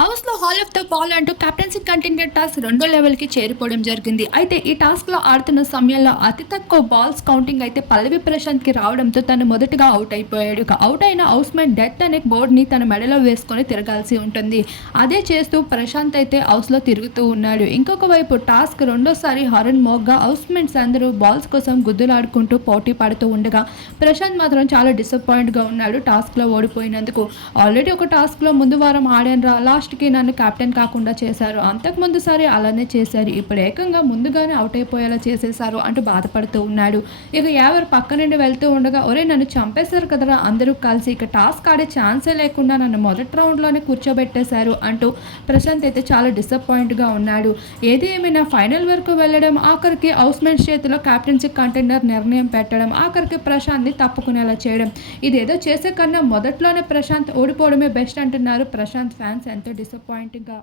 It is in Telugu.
హౌస్‌లో హాల్ ఆఫ్ ద బాల్ అంటూ కెప్టెన్సీ కంటెండర్ టాస్క్ రెండో లెవెల్‌కి చేరిపోవడం జరిగింది. అయితే ఈ టాస్క్‌లో ఆడుతున్న సమయంలో అతి తక్కువ బాల్స్ కౌంటింగ్ అయితే పల్లవి ప్రశాంత్‌కి రావడంతో తను మొదటగా ఔట్ అయిపోయాడు. ఇక ఔట్ అయిన హౌస్‌మేట్ డెత్ అనే బోర్డ్‌ని తన మెడలో వేసుకొని తిరగాల్సి ఉంటుంది. అదే చేస్తూ ప్రశాంత్ అయితే హౌస్‌లో తిరుగుతూ ఉన్నాడు. ఇంకొక వైపు టాస్క్ రెండోసారి హారన్ మోగ్గా హౌస్‌మేట్స్ అందరూ బాల్స్ కోసం గుద్దులాడుకుంటూ పోటీ పడుతూ ఉండగా ప్రశాంత్ మాత్రం చాలా డిసప్పాయింట్‌గా ఉన్నాడు టాస్క్‌లో ఓడిపోయినందుకు. ఆల్రెడీ ఒక టాస్క్‌లో ముందు వారం ఆడానురా, లాస్ట్‌కి నన్ను కెప్టెన్ కాకుండా చేశారు. అంతకుముందుసారి అలానే చేశారు. ఇప్పుడు ఏకంగా ముందుగానే ఔట్ అయిపోయేలా చేసేశారు అంటూ బాధపడుతూ ఉన్నాడు. ఇక యావర్ పక్క నుండి వెళ్తూ ఉండగా ఒరేయ్ నన్ను చంపేశారు కదరా అందరూ కలిసి, ఇక టాస్క్ ఆడే ఛాన్సే లేకుండా నన్ను మొదటి రౌండ్‌లోనే కూర్చోబెట్టేశారు అంటూ ప్రశాంత్ అయితే చాలా డిసప్పాయింట్‌గా ఉన్నాడు. ఏది ఏమైనా ఫైనల్ వరకు వెళ్ళడం, ఆఖరికి హౌస్‌మేట్స్ చేతిలో కెప్టెన్సీ కంటెండర్ నిర్ణయం పెట్టడం, ఆఖరికి ప్రశాంత్‌ని తప్పుకునేలా చేయడం. ఇదేదో చేసే కన్నా మొదట్లోనే ప్రశాంత్ ఓడిపోవడమే బెస్ట్ అంటున్నారు ప్రశాంత్ ఫ్యాన్స్ ఎంతో డిసప్పాయింటింగ్‌గా.